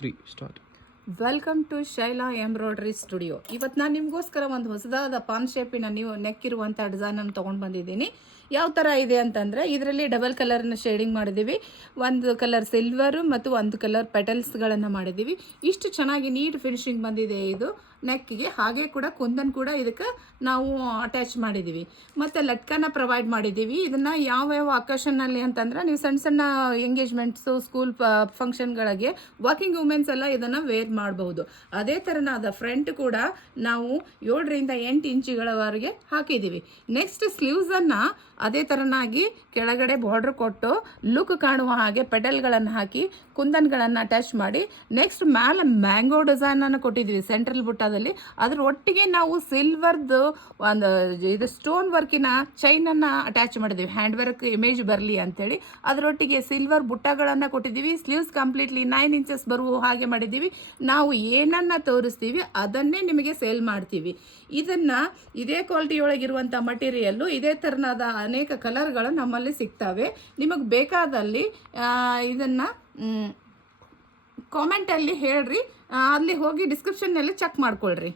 3 start. Welcome to Shaila embroidery studio. ಇವತ್ತು ನಾನು ನಿಮಗೋಸ್ಕರ ಒಂದು ಹೊಸದಾದ ಪಾನ್ ಶೇಪಿನ ನೀವು ನೆಕ್ ಇರುವಂಥ ಡಿಸೈನನ್ನು ತೊಗೊಂಡು ಬಂದಿದ್ದೀನಿ. ಯಾವ ಥರ ಇದೆ ಅಂತಂದರೆ ಇದರಲ್ಲಿ ಡಬಲ್ ಕಲರ್ನ ಶೇಡಿಂಗ್ ಮಾಡಿದ್ದೀವಿ, ಒಂದು ಕಲರ್ ಸಿಲ್ವರು ಮತ್ತು ಒಂದು ಕಲರ್ ಪೆಟಲ್ಸ್ಗಳನ್ನು ಮಾಡಿದ್ದೀವಿ. ಇಷ್ಟು ಚೆನ್ನಾಗಿ ನೀಟ್ ಫಿನಿಶಿಂಗ್ ಬಂದಿದೆ ಇದು ನೆಕ್ಕಿಗೆ. ಹಾಗೆ ಕೂಡ ಕುಂದನ್ ಕೂಡ ಇದಕ್ಕೆ ನಾವು ಅಟ್ಯಾಚ್ ಮಾಡಿದ್ದೀವಿ ಮತ್ತು ಲಟ್ಕನ ಪ್ರೊವೈಡ್ ಮಾಡಿದ್ದೀವಿ. ಇದನ್ನು ಯಾವ್ಯಾವ ಅಕೇಷನ್ನಲ್ಲಿ ಅಂತಂದರೆ ನೀವು ಸಣ್ಣ ಸಣ್ಣ ಎಂಗೇಜ್ಮೆಂಟ್ಸು, ಸ್ಕೂಲ್ ಫಂಕ್ಷನ್ಗಳಿಗೆ ವರ್ಕಿಂಗ್ ವುಮೆನ್ಸ್ ಎಲ್ಲ ಇದನ್ನು ವೇರ್ ಮಾಡಬಹುದು. ಅದೇ ಥರನಾದ ಫ್ರಂಟ್ ಕೂಡ ನಾವು 7ರಿಂದ 8 ಇಂಚುಗಳವರೆಗೆ ಹಾಕಿದ್ದೀವಿ. ನೆಕ್ಸ್ಟ್ ಸ್ಲೀವ್ಸನ್ನು ಅದೇ ಥರನಾಗಿ ಕೆಳಗಡೆ ಬಾರ್ಡ್ರ್ ಕೊಟ್ಟು ಲುಕ್ ಕಾಣುವ ಹಾಗೆ ಪೆಟಲ್ಗಳನ್ನು ಹಾಕಿ ಕುಂದನ್ಗಳನ್ನು ಅಟ್ಯಾಚ್ ಮಾಡಿ, ನೆಕ್ಸ್ಟ್ ಮೇಲೆ ಮ್ಯಾಂಗೋ ಡಿಸೈನನ್ನು ಕೊಟ್ಟಿದ್ದೀವಿ ಸೆಂಟ್ರಲ್ ಬುಟ್ಟದಲ್ಲಿ. ಅದರ ಒಟ್ಟಿಗೆ ನಾವು ಸಿಲ್ವರ್ದು ಒಂದು ಇದು ಸ್ಟೋನ್ ವರ್ಕಿನ ಚೈನನ್ನು ಅಟ್ಯಾಚ್ ಮಾಡಿದ್ದೀವಿ, ಹ್ಯಾಂಡ್ ವರ್ಕ್ ಇಮೇಜ್ ಬರಲಿ ಅಂಥೇಳಿ. ಅದರೊಟ್ಟಿಗೆ ಸಿಲ್ವರ್ ಬುಟ್ಟಗಳನ್ನು ಕೊಟ್ಟಿದ್ದೀವಿ. ಸ್ಲೀವ್ಸ್ ಕಂಪ್ಲೀಟ್ಲಿ 9 ಇಂಚಸ್ ಬರುವ ಹಾಗೆ ಮಾಡಿದ್ದೀವಿ. ನಾವು ಏನನ್ನು ತೋರಿಸ್ತೀವಿ ಅದನ್ನೇ ನಿಮಗೆ ಸೇಲ್ ಮಾಡ್ತೀವಿ. ಇದನ್ನು ಇದೇ ಕ್ವಾಲಿಟಿಯೊಳಗಿರುವಂಥ ಮಟೀರಿಯಲ್ಲು, ಇದೇ ಥರನಾದ ಅನೇಕ ಕಲರ್ಗಳು ನಮ್ಮಲ್ಲಿ ಸಿಗ್ತವೆ. ನಿಮಗೆ ಬೇಕಾದಲ್ಲಿ ಇದನ್ನು ಕಾಮೆಂಟಲ್ಲಿ ಹೇಳ್ರಿ, ಅಲ್ಲಿ ಹೋಗಿ ಡಿಸ್ಕ್ರಿಪ್ಷನ್ನಲ್ಲಿ ಚೆಕ್ ಮಾಡ್ಕೊಳ್ರಿ.